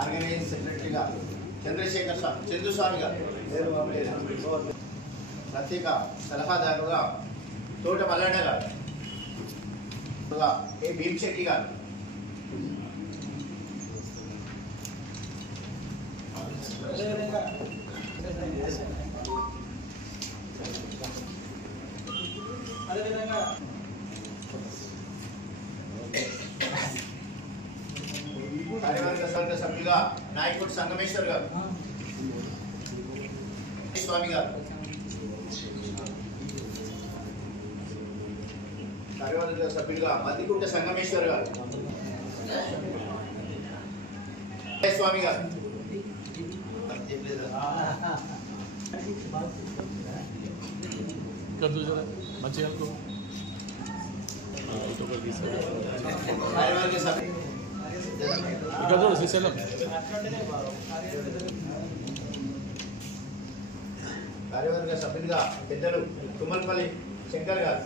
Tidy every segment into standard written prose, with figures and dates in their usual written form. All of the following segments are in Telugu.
ఆర్గనైజింగ్ సెక్రటరీగా చంద్రస్వామి గారు, ప్రత్యేక సలహాదారుగా తోట మల్లన్న గారు, ఏ భీమశెట్టి గారు, అదేవిధంగా కార్యవర్గ సంఘ సభ్యులుగా నాయకుడు సంగమేశ్వర్ గారు, స్వామి గారు, కార్యవర్గ సభ్యులుగా మద్దికుంట సంగమేశ్వర్ గారు, స్వామి గారు, కార్యవర్గ సభ్యులుగా పెద్దలు తుమ్మలపల్లి శంకర్ గారు,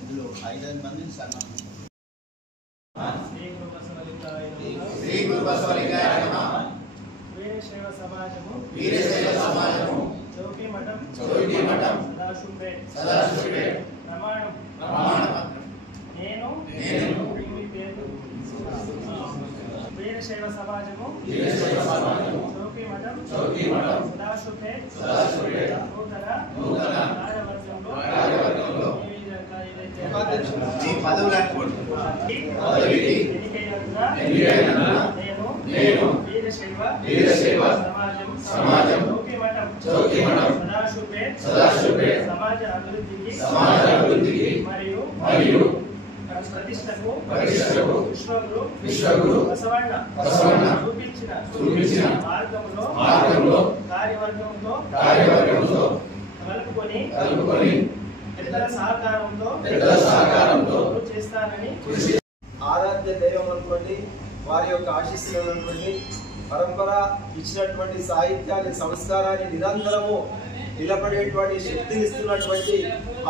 ఇందులో 5 మందిని సన్మానం. శ్రీ గురు బసవలింగాయ నమః. వీరశైవ సమాజము చౌకీ మఠం సదాశివపేట్ ప్రమాణం నేను మీ పేరు వీరశైవ సమాజము చౌకీ మఠం సదాశివపేట్ నూతన కార్యవర్గంలో నేను వీరశైవ సమాజం చౌకీ మఠం సదాశివపేట్ సమాజ అభివృద్ధికి మరియు ప్రతిష్టకు విశ్వగురు బసవన్న చూపించిన మార్గంలో కార్యవర్గంతో కలుపుకొని పెద్దల సహకారంతో చేస్తానని. ఆరాధ్య దైవం అనుకోండి, వారి యొక్క ఆశీస్సులు అనుకోండి, పరంపర ఇచ్చినటువంటి సాహిత్యాన్ని సంస్కారాన్ని నిరంతరము నిలబడేటువంటి శక్తిని ఇస్తున్నటువంటి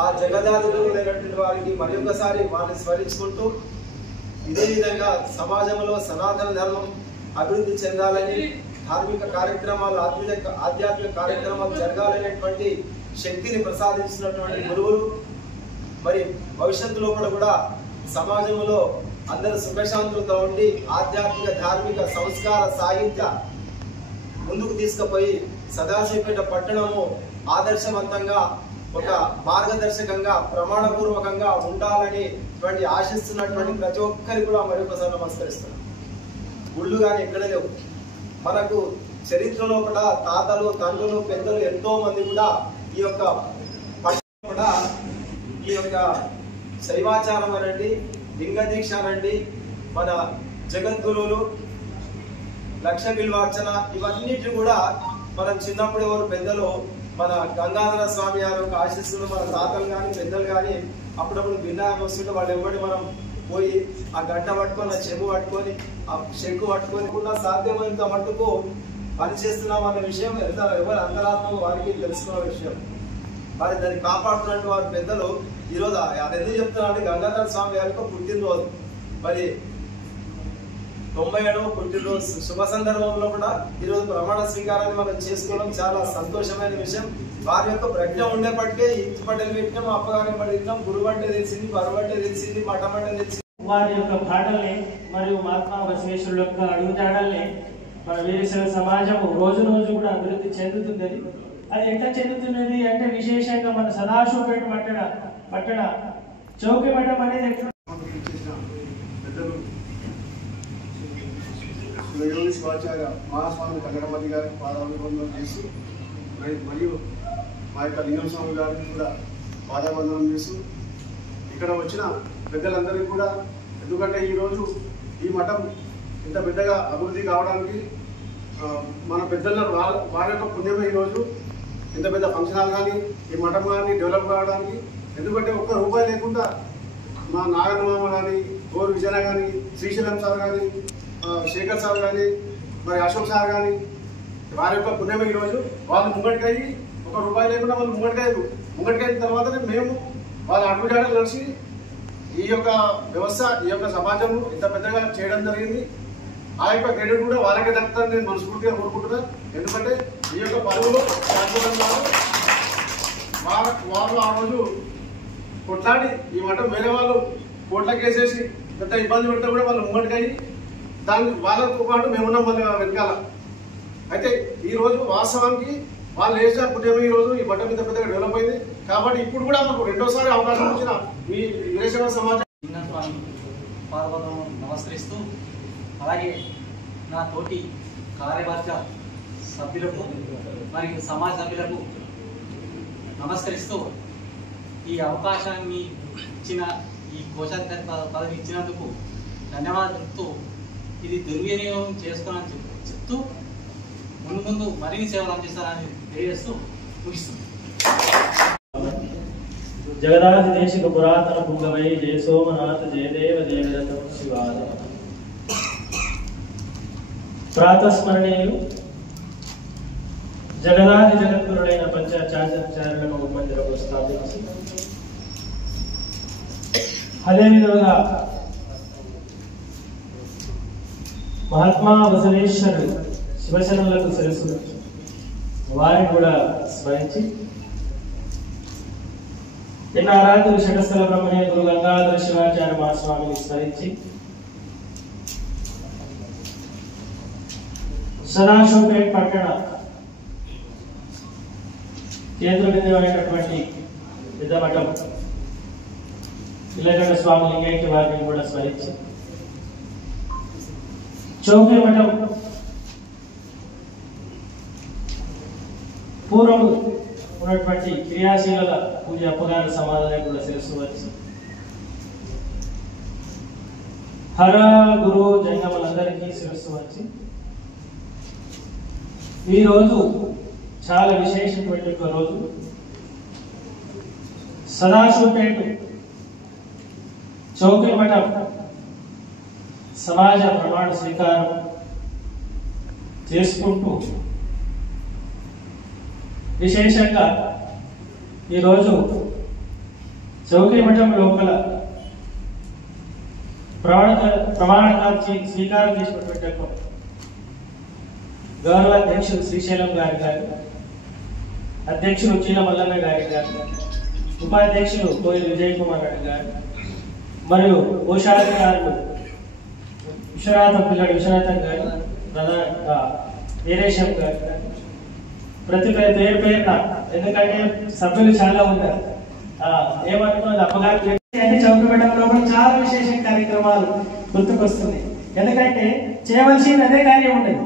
ఆ జగదాధిపతులైనటువంటి వారికి మరొకసారి వారిని స్మరించుకుంటూ, ఇదే విధంగా సమాజంలో సనాతన ధర్మం అభివృద్ధి చెందాలని, ధార్మిక కార్యక్రమాలు ఆధ్యాత్మిక కార్యక్రమాలు జరగాలనేటువంటి శక్తిని ప్రసాదించినటువంటి గురువులు మరి భవిష్యత్తులో కూడా సమాజంలో అందరూ సుఖశాంతులతో ఉండి ఆధ్యాత్మిక ధార్మిక సంస్కార సాహిత్య ముందుకు తీసుకుపోయి సదాశివపేట పట్టణము ఆదర్శవంతంగా ఒక మార్గదర్శకంగా ప్రమాణపూర్వకంగా ఉండాలని ఆశిస్తున్నటువంటి ప్రతి ఒక్కరికి కూడా మరొకసారి నమస్కరిస్తున్నాం. గుళ్ళు కానీ ఎక్కడ లేవు. మనకు చరిత్రలో కూడా తాతలు తండ్రులు పెద్దలు ఎంతో మంది కూడా ఈ యొక్క కూడా ఈ యొక్క శైవాచారం అనండి, లింగ దీక్ష అనండి, మన జగద్గురువులు, లక్ష బిల్వార్చన, ఇవన్నిటిని కూడా మనం చిన్నప్పుడు ఎవరు పెద్దలు మన గంగాధర స్వామి గారి యొక్క ఆశీస్సులు మన తాతలు కానీ పెద్దలు కానీ అప్పుడప్పుడు వినాయక వస్తుంటే వాళ్ళు ఎవరి మనం పోయి ఆ గంట పట్టుకొని ఆ చెంబు పట్టుకొని ఆ శంకు పట్టుకొని కూడా సాధ్యమైనంత మట్టుకు పనిచేస్తున్నాం అన్న విషయం ఎవరి అంతరాత్మ వారికి తెలుసుకున్న విషయం. మరి దాన్ని కాపాడుతున్నట్టు వారి పెద్దలు ఈరోజు అది ఎందుకు చెప్తున్నారంటే గంగాధర స్వామి గారికి పుట్టినరోజు, మరి 97వ పుట్టినరోజు శుభ సందర్భంలో కూడా ఈరోజు ప్రమాణ స్వీకారాన్ని మనం చేసుకోవడం చాలా సంతోషమైన విషయం. వారి యొక్క ప్రజ్ఞ ఉండేపటికే ఇంటి పట్టలు పెట్టినాం, అప్పగానే పడినాం, గురువు అంటే తెలిసింది, బరువు అంటే తెలిసింది, మఠం అంటే తెలిసింది. వారి యొక్క పాటల్ని మరియు మహాత్మా బసవేశ్వరుల యొక్క అడుగుజాడల్ని మన వీరశైవ సమాజము రోజు రోజు కూడా అభివృద్ధి చెందుతున్నది. అది ఎట్లా చెందుతున్నది అంటే విశేషంగా మన సదాశివపేట పట్టణ చౌకీ మఠం అనేది యోగి శివాచార్య మహాస్వామి కన్నడమతి గారికి పాదాభివందనం చేస్తూ మరియు మా యొక్క లింగం స్వామి గారికి కూడా పాదాభివందనం చేస్తూ ఇక్కడ వచ్చిన పెద్దలందరికీ కూడా, ఎందుకంటే ఈరోజు ఈ మఠం ఇంత పెద్దగా అభివృద్ధి కావడానికి మన పెద్దల వారి యొక్క పుణ్యమే ఈరోజు ఇంత పెద్ద ఫంక్షన్ హాల్ కానీ ఈ మఠం కానీ డెవలప్ కావడానికి. ఎందుకంటే ఒక్క రూపాయి లేకుండా మా నాగన్నమామ కానీ, గోరు విజయన కానీ, శ్రీశైలం సార్ కానీ, శేఖర్ సార్ కానీ, మరి అశోక్ సార్ కానీ, వారి యొక్క పుణ్యమే ఈరోజు వాళ్ళు ముంగటికాయి ₹1 లేకుండా వాళ్ళు ముంగటికాయిన తర్వాతనే మేము వాళ్ళ అడుగుజాడలు కలిసి ఈ యొక్క వ్యవస్థ, ఈ యొక్క సమాజం ఇంత పెద్దగా చేయడం జరిగింది. ఆ యొక్క క్రెడిట్ కూడా వాళ్ళకే దక్కుతారని నేను మనస్ఫూర్తిగా కోరుకుంటున్నాను. ఎందుకంటే ఈ యొక్క పనులు వాళ్ళు ఆ రోజు కొట్లాడి ఈ మఠం వేరే వాళ్ళు కోట్లకి వేసేసి పెద్ద ఇబ్బంది పెడితే కూడా వాళ్ళు ముంగటికాయి దాన్ని వాళ్ళతో పాటు మేమున్నాం మళ్ళీ వెనకాల. అయితే ఈ రోజు వాస్తవానికి వాళ్ళు వేసిన పుణ్యమే ఈ రోజు ఈ మఠం ఇంత పెద్దగా డెవలప్ అయింది. కాబట్టి ఇప్పుడు కూడా మాకు రెండోసారి అవకాశం వచ్చిన ఈ వీరశైవ సమాజం నమస్కరిస్తూ, అలాగే నా తోటి కార్యవర్గ సభ్యులకు మరియు సమాజ సభ్యులకు నమస్కరిస్తూ, ఈ అవకాశాన్ని ఇచ్చిన ఈ కోశాధికారి పదవి ఇచ్చినందుకు ధన్యవాదాలు. ఇది దుర్వినియోగం చేసుకోవాలని చెప్తూ ముందు మరిన్ని సేవలు అందిస్తారని తెలియజేస్తూ ముగిస్తుంది. జగదాది దేశిక పురాతన పుంగవై జయ సోమనాథ జయదేవ జయరథ శివాద. ప్రాతస్మరణీయులు జగదాది జగద్గురుడైన పంచాచార్యులను మందిరంలో స్థాపించి, అదేవిధంగా మహాత్మా బసవేశ్వరుడు శివశరణులకు శిరస్సు వారిని కూడా స్మరించి, నిన్న ఆరాధులు షటస్థల బ్రహ్మణేతులు గంగాధర శివాచార్య మహాస్వామిని స్మరించి, సదాశివపేట పట్టణ కేంద్ర బిందువైనటువంటి పెద్దమఠం ఇల్లగడ్డ స్వామి లింగైక్య వారిని కూడా స్మరించి, చౌకీ మఠం పూర్వం ఉన్నటువంటి క్రియాశీల పూజ అప్పగారి సమాధానం కూడా శిరస్సు వచ్చి, హర గురు జంగములందరికీ శిరస్సు వచ్చి, ఈరోజు చాలా విశేషమైనటువంటి ఒక రోజు. సదాశివపేట చౌకీ మఠం సమాజ ప్రమాణ స్వీకారం చేసుకుంటూ విశేషంగా ఈరోజు చౌకీ మఠం లోపల ప్రమాణకార్చి స్వీకారం చేసినటువంటి గౌరవ అధ్యక్షుడు శ్రీశైలం గారి గారు, అధ్యక్షుడు చీల మల్లన్న గారి గారు, ఉపాధ్యక్షులు కోయిల్ విజయ్ కుమార్ రెడ్డి గారు, మరియు కోశాధికారులు విశ్వనాథం గారు, వీరేశం గారు, ప్రతి పేరు పేరున, ఎందుకంటే సభ్యులు చాలా ఉన్నారు, ఏమనుకున్నది అప్పగారు అంటే చౌకీ మఠం లోపల చాలా విశేష కార్యక్రమాలు గుర్తుకొస్తున్నాయి. ఎందుకంటే చేయవలసింది అదే కార్యం ఉండదు.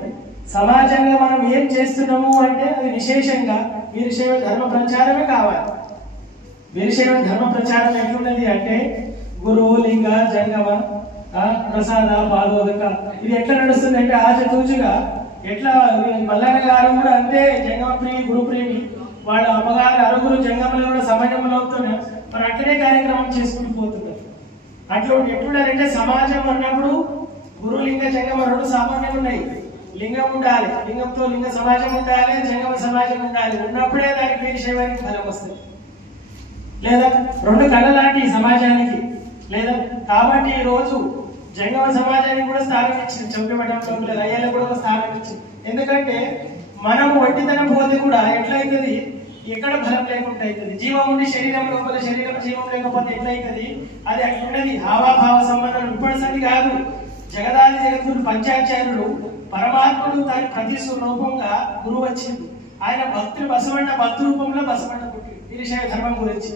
సమాజంగా మనం ఏం చేస్తున్నాము అంటే అది విశేషంగా వీరశైవ ధర్మ ప్రచారమే కావాలి. వీరశైవ ధర్మ ప్రచారం ఎట్లున్నది అంటే గురువు, లింగ, జంగమ, ప్రసాద, పాదోదక, ఇది ఎట్లా నడుస్తుంది అంటే ఆచతూచుగా ఎట్లా మల్లన్న గారు కూడా అంతే జంగమ ప్రియ, గురు ప్రేమి, వాళ్ళ అమ్మగారు అరుగురు జంగమలు కూడా సమయంలో అవుతున్నారు. మరి అట్లనే కార్యక్రమం చేసుకుని పోతున్నారు. అట్లా ఎట్లుండాలంటే సమాజం అన్నప్పుడు గురు, లింగ, జంగమ రెండు సామాన్యంగా ఉన్నాయి. లింగం ఉండాలి, లింగంతో లింగ సమాజం ఉండాలి, జంగమ సమాజం ఉండాలి. ఉన్నప్పుడే దానికి వీరశైవానికి ఫలం వస్తుంది. లేదా రెండు కళ లాంటి సమాజానికి లేదా. కాబట్టి ఈ రోజు జంగమ సమాజానికి కూడా స్థానం ఇచ్చింది చౌకీ మఠంలో, అయ్యాలకు కూడా ఒక స్థానం ఇచ్చింది. ఎందుకంటే మనం ఒంటితనం పోతే కూడా ఎట్లయితుంది, ఎక్కడ బలం లేకుండా అవుతుంది. జీవం ఉండి శరీరం లోపల, శరీరం జీవం లేకపోతే ఎట్లయితుంది, అది అట్లున్నది. హావాభావ సంబంధం ఇప్పుడు సంది కాదు. జగదాది జగద్గురు పంచాచార్యులు పరమాత్ముడు దాని ప్రతి రూపంగా గురువు వచ్చింది. ఆయన భక్తులు బసవన్న భక్తు రూపంలో బసవన్న పుట్టి వీరశైవ ధర్మం గురించి.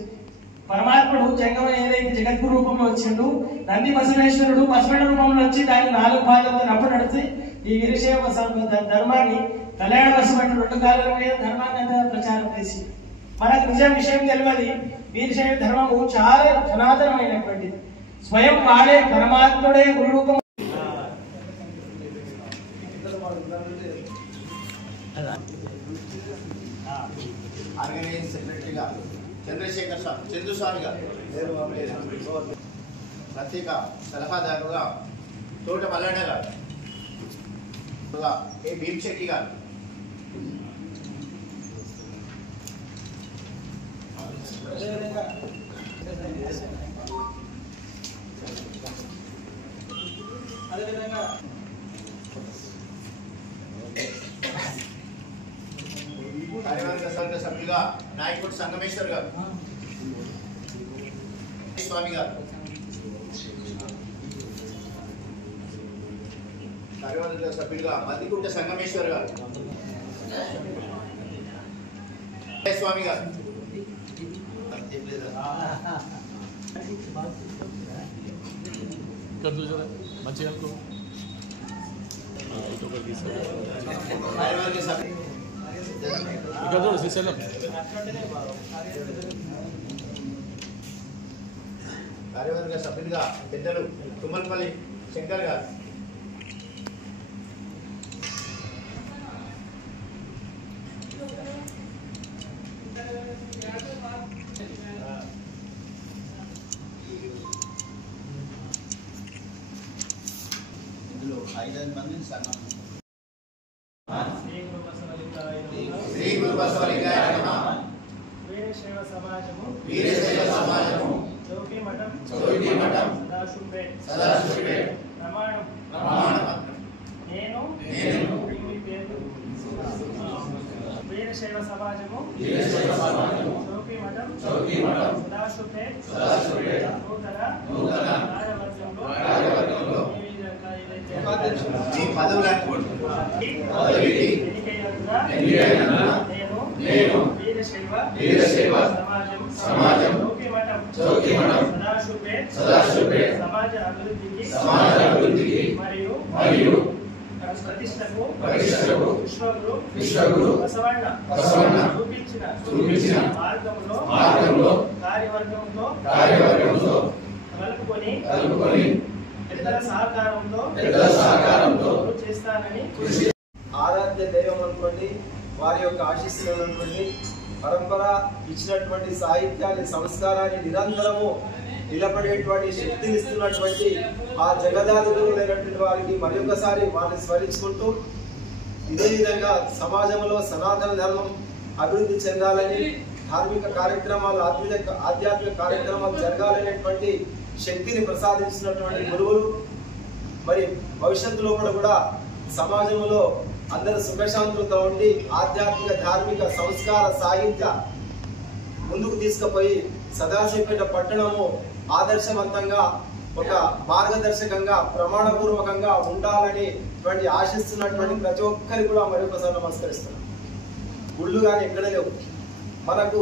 పరమాత్ముడు జంగమ ఏదైతే జగద్గురు రూపంలో వచ్చిండు, నంది బసవేశ్వరుడు బసవన్న రూపంలో వచ్చి దాని 4 పాదాలతో నప్పుడు నడిచి ఈ వీరశైవ ధర్మాన్ని కళ్యాణ బసవన్న 2 కాలాల మీద ధర్మాన్ని ప్రచారం చేసి, మనకు నిజం విషయం తెలియదు. వీరశైవ ధర్మము చాలా సనాతనమైనటువంటిది. స్వయం వాడే పరమాత్ముడే గురు రూపం. ఆర్గనైజింగ్ సెక్రటరీగా చంద్రశేఖర్ సార్, చందు సార్ గారు. ప్రత్యేక సలహాదారుగా తోట మల్లన్న గారు, ఏ భీమశెట్టి గారు, అదేవిధంగా కార్యవర్గ సంఘ సభ్యులుగా నాయకుడు సంగమేశ్వర్ గారు, స్వామి గారు, కార్యవర్గ సభ్యులుగా మద్దికుంట సంగమేశ్వర్ గారు, స్వామి గారు, కార్యవర్గ సభ్యులు కార్యవర్గ సభ్యులుగా పెద్దలు తుమ్మలపల్లి శంకర్ గారు, ఇందులో 5 మందిని సన్మానం. శ్రీ గురు బసవలింగాయ నమః. వీరశైవ సమాజము చౌకీ మఠం సదాశివపేట్ ప్రమాణం నేను మీ పేరు వీరశైవ సమాజము చౌకీ మఠం సదాశివపేట్ నూతన కార్యవర్గంలో మీ పదవులకు నేను వీరశైవ సమాజం చౌకీ మఠం సదాశివపేట్ సమాజ అభివృద్ధికి మరియు ప్రతిష్టకు విశ్వగురు బసవన్న చూపించిన మార్గంలో కార్యవర్గంతో కలుపుకొని పెద్దల సహకారంతో చేస్తానని ఆరాధ్య దైవం అనుకోండి, వారి యొక్క ఆశీస్సులు అనుకోండి, పరంపర ఇచ్చినటువంటి సాహిత్యాన్ని సంస్కారాన్ని నిరంతరము నిలబడేటువంటి శక్తిని ఇస్తున్నటువంటి ఆ జగదాధిపతులు లేనటువంటి వారికి మరొకసారి వారిని స్మరించుకుంటూ ఇదే విధంగా సమాజంలో సనాతన ధర్మం అభివృద్ధి చెందాలని, ధార్మిక కార్యక్రమాలు ఆధ్యాత్మిక కార్యక్రమాలు జరగాలనేటువంటి శక్తిని ప్రసాదించినటువంటి గురువులు మరి భవిష్యత్తులో కూడా సమాజంలో అందరూ సుఖశాంతులతో ఉండి ఆధ్యాత్మిక ధార్మిక సంస్కార సాహిత్య ముందుకు తీసుకుపోయి సదాశివపేట పట్టణము ఆదర్శవంతంగా ఒక మార్గదర్శకంగా ప్రమాణపూర్వకంగా ఉండాలని ఆశిస్తున్నటువంటి ప్రతి ఒక్కరికి కూడా మరొకసారి నమస్కరిస్తున్నాం. గుళ్ళు కానీ ఎక్కడ లేవు. మనకు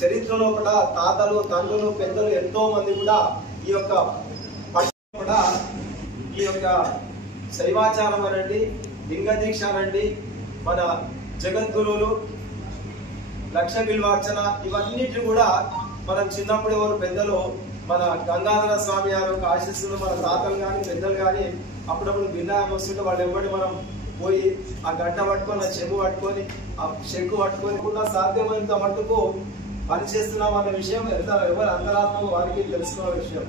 చరిత్రలో కూడా తాతలు తండ్రులు పెద్దలు ఎంతో మంది కూడా ఈ యొక్క పట్టణం కూడా ఈ యొక్క శైవాచారం అనండి, లింగ దీక్ష అనండి, మన జగద్గురువులు, లక్ష బిల్వార్చన ఇవన్నిటి కూడా మనం చిన్నప్పుడు ఎవరు పెద్దలు మన గంగాధర స్వామి గారి యొక్క ఆశీస్సులు మన తాతలు కానీ పెద్దలు కానీ అప్పుడప్పుడు భిన్నాయం వస్తుంటే వాళ్ళు ఎవరి మనం పోయి ఆ గంట పట్టుకొని ఆ చెంబు పట్టుకొని ఆ శంకు పట్టుకొని కూడా సాధ్యమైనంత మట్టుకు పనిచేస్తున్నాం అన్న విషయం ఎవరి అంతరాత్మ వారికి తెలుసుకున్న విషయం.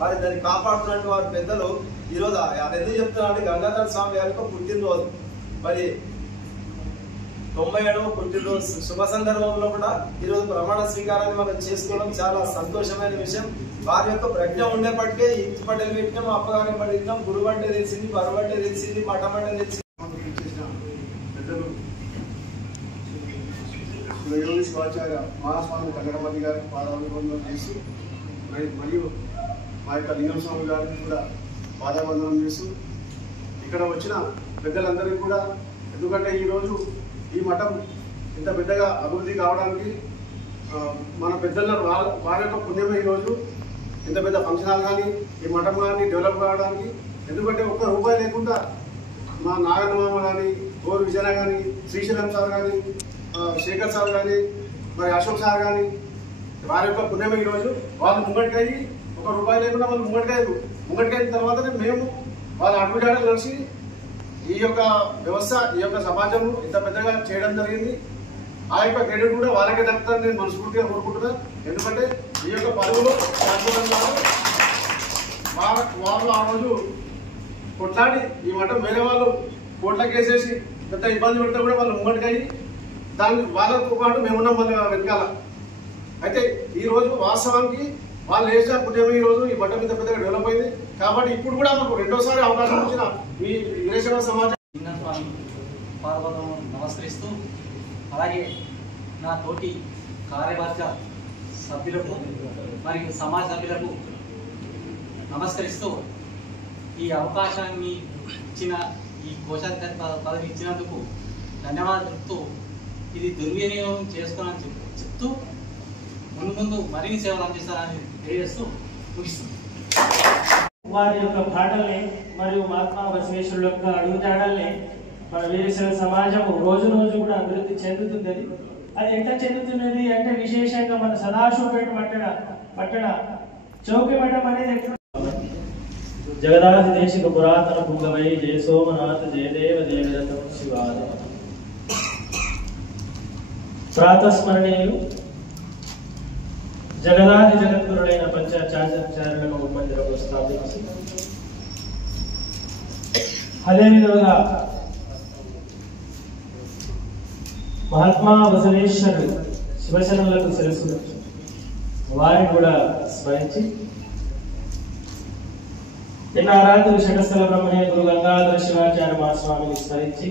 మరి దాన్ని కాపాడుతున్నట్టు వారి పెద్దలు ఈరోజు అది ఎందుకు చెప్తున్నారంటే గంగాధర స్వామి గారికి పుట్టినరోజు, మరి 97వ పుట్టినరోజు శుభ సందర్భంలో కూడా ఈరోజు ప్రమాణ స్వీకారాన్ని మనం చేసుకోవడం చాలా సంతోషమైన విషయం. వారి యొక్క ప్రజ్ఞ ఉండేపటికే ఇంటి పట్టెలు పెట్టినాం, అప్పగానే పట్టినాం, గురువు అంటే తెలిసింది, బరువు అంటే తెలిసింది, మఠం అంటే తెలిసింది. పెద్దలు శివాచార్య మహాస్వామి కన్నడమతి గారికి పాదాభివందనం చేస్తూ మరియు మా యొక్క లింగం స్వామి గారికి కూడా పాదాభివందనం చేస్తూ ఇక్కడ వచ్చిన పెద్దలందరికీ కూడా, ఎందుకంటే ఈరోజు ఈ మఠం ఇంత పెద్దగా అభివృద్ధి కావడానికి మన పెద్దల వారి యొక్క పుణ్యమే ఈరోజు ఇంత పెద్ద ఫంక్షన్ హాల్ కానీ ఈ మఠం కానీ డెవలప్ కావడానికి. ఎందుకంటే ఒక్క రూపాయి లేకుండా మా నారాయణమామ కానీ, గోరు విజయన కానీ, శ్రీశైలం సార్ కానీ, శేఖర్ సార్ కానీ, మరి అశోక్ సార్ కానీ వారి యొక్క పుణ్యమే ఈరోజు. వాళ్ళు ముంగటికయ్యి ఒక రూపాయి లేకుండా వాళ్ళు ముంగటికైన తర్వాతనే మేము వాళ్ళ అడుగుజాడలు కలిసి ఈ యొక్క వ్యవస్థ ఈ యొక్క సమాజం ఇంత పెద్దగా చేయడం జరిగింది. ఆ యొక్క క్రెడిట్ కూడా వాళ్ళకే దక్కుతారని నేను మనస్ఫూర్తిగా కోరుకుంటున్నాను. ఎందుకంటే ఈ యొక్క పదవులు వాళ్ళు ఆ రోజు కొట్లాడి ఈ మఠం వేరే వాళ్ళు కోట్లకేసేసి పెద్ద ఇబ్బంది పెడితే కూడా వాళ్ళు ముంగటికయ్యి దాన్ని వాళ్ళతో పాటు మేమున్నాం వాళ్ళ వెనకాల. అయితే ఈ రోజు వాస్తవానికి వాళ్ళు వేసిన పుట్టిన ఈ రోజు ఈ మఠం మీద పెద్దగా డెవలప్ అయింది. కాబట్టి ఇప్పుడు కూడా మాకు రెండోసారి అవకాశం వచ్చిన మీ వీరశైవ సమాజం పార్వతము నమస్కరిస్తూ, అలాగే నా తోటి కార్యవర్గ సభ్యులకు మరియు సమాజ సభ్యులకు నమస్కరిస్తూ, ఈ అవకాశాన్ని ఇచ్చిన ఈ కోశాధికారి పదవి ఇచ్చినందుకు ధన్యవాదాలు చెప్తూ, ఇది దుర్వినియోగం చేసుకోవాలని చెప్తూ ముందు మరిన్ని సేవలు అందిస్తారని తెలియజేస్తూ ముగిస్తుంది. వారి యొక్క పాటల్ని మరియు మహాత్మా బసవేశ్వరుల యొక్క అడుగుజాడల్ని మన వీరశైవ సమాజము రోజు రోజు కూడా అభివృద్ధి చెందుతున్నది. అది ఎట్లా చెందుతున్నది అంటే విశేషంగా మన సదాశివపేట పట్టణ చౌకి మఠం అనేది ఎట్లా జగదాది దేశిక పురాతన పుంగవై జయ సోమనాథ జయదేవ దేవదత్తం శివాయ ప్రాతస్మరణీయులు జగదాది జగద్గురుడైన పంచాచార్యులను మందిరంలో స్థాపించి అదేవిధంగా మహాత్మా బసవేశ్వరుడు శివశరణులకు శిరస్సు వారిని కూడా స్మరించి ఎన్నారాధులు షటస్థల బ్రహ్మణ్య గురు గంగాధర శివాచార్య మహాస్వామిని స్మరించి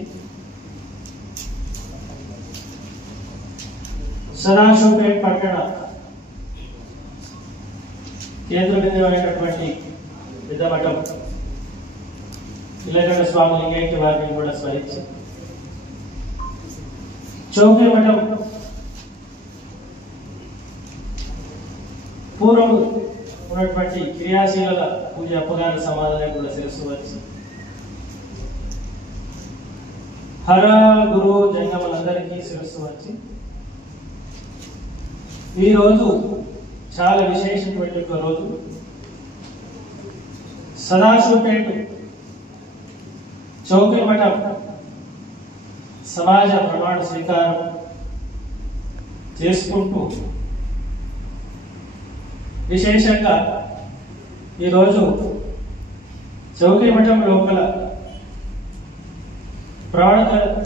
సదాశివపేట పట్టణ కేంద్ర బిందువైనటువంటి పెద్దమఠం ఇల్లగడ్డ స్వామి లింగైక్య వారిని కూడా స్మరించి చౌకి మఠం పూర్వం ఉన్నటువంటి క్రియాశీల పూజ అప్పగారి సమాధానం కూడా శిరస్సు వచ్చి హర గురు జంగములందరికీ శిరస్సు వచ్చి ఈ రోజు చాలా విశేషమైనటువంటి ఒక రోజు. సదాశివపేట చౌకి మఠం సమాజ ప్రమాణ స్వీకారం చేసుకుంటూ విశేషంగా ఈరోజు చౌకి మఠం లోపల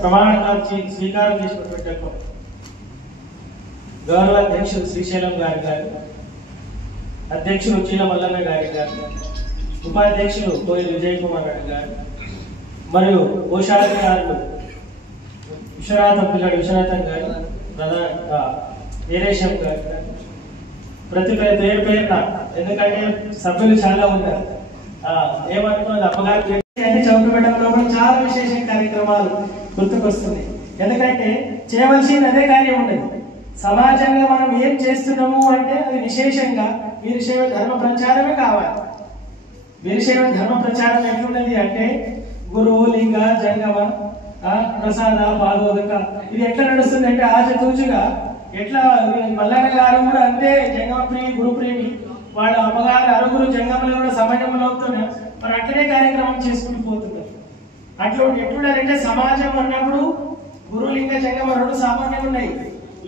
ప్రమాణానికి స్వీకారం చేసినటువంటి గౌరవ అధ్యక్షుడు శ్రీశైలం గారి అధ్యక్షుడు చీల మల్లన్న గారి ఉపాధ్యక్షులు కోయి విజయ్ కుమార్ రెడ్డి గారు మరియు కోశాధికారులు విశ్వనాథం గారు వీరేశం గారు ప్రతి పేరు పేరున, ఎందుకంటే సభ్యులు చాలా ఉన్నారు. ఏమంటున్నది అప్పగారు చౌకబెట్టడంలో చాలా విశేష కార్యక్రమాలు గుర్తుకొస్తుంది. ఎందుకంటే చేయవలసింది అదే కార్యం ఉండదు. సమాజంగా మనం ఏం చేస్తున్నాము అంటే అది విశేషంగా వీరశైవ ధర్మ ప్రచారమే కావాలి. వీరశైవ ధర్మ ప్రచారం ఎట్లున్నది అంటే గురువు లింగ జంగమ ప్రసాద పాదోదక ఇది ఎట్లా నడుస్తుంది అంటే ఆచతూచుగా ఎట్లా మల్లన్న గారు కూడా అంతే జంగమ ప్రేమి గురు ప్రేమి, వాళ్ళ అమ్మగారు అరుగురు జంగమలు కూడా సమాజంలో అవుతున్నారు. మరి అట్లనే కార్యక్రమం చేసుకుంటూ పోతున్నారు. అట్లా ఎట్లుండాలంటే సమాజం అన్నప్పుడు గురు లింగ జంగమ రెండు సామాన్యంగా ఉన్నాయి.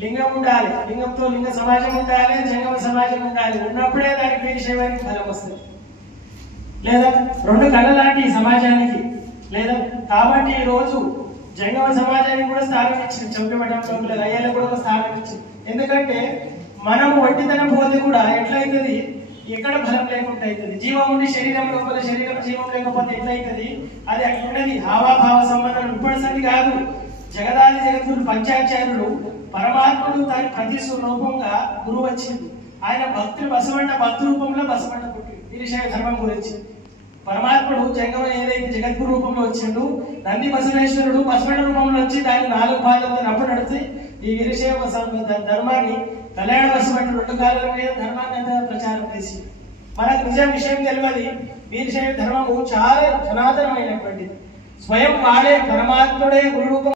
లింగం ఉండాలి, లింగంతో లింగ సమాజం ఉండాలి, జంగమ సమాజం ఉండాలి. ఉన్నప్పుడే దానికి వీరశైవానికి ఫలం వస్తుంది. లేదా రెండు కళ లాంటి సమాజానికి లేదా కాబట్టి ఈ రోజు జంగమ సమాజానికి కూడా స్థానం ఇచ్చింది. చౌకి మఠం అయ్యాలకు కూడా స్థానం ఇచ్చింది. ఎందుకంటే మనం ఒంటితనం పోతే కూడా ఎట్లయితుంది, ఎక్కడ బలం లేకుండా అవుతుంది. జీవం ఉండి శరీరం లోపల శరీరం జీవం లేకపోతే ఎట్లయితుంది, అది అట్లున్నది. హావాభావ సంబంధం ఇప్పటిసరి కాదు. జగదాది జగద్గురు పంచాచార్యుడు పరమాత్ముడు దాని ప్రతి రూపంగా గురువు వచ్చింది. ఆయన భక్తులు బసవంట భక్తు రూపంలో బసవంట పుట్టి వీరశైవ ధర్మం గురించి పరమాత్ముడు జంగమ ఏదైతే జగద్గురు రూపంలో వచ్చిండు, నంది బసవేశ్వరుడు బసవంట రూపంలో వచ్చి దాన్ని 4 పాదాలతో నడుచి ఈ వీరశైవ ధర్మాన్ని కళ్యాణ బసవంట 2 కాలాల మీద ధర్మాన్ని అంతా ప్రచారం చేసి మనకు విషయం తెలియదు. వీరశైవ ధర్మము చాలా సనాతనమైనటువంటిది. స్వయం వాడే పరమాత్ముడే గురు రూపం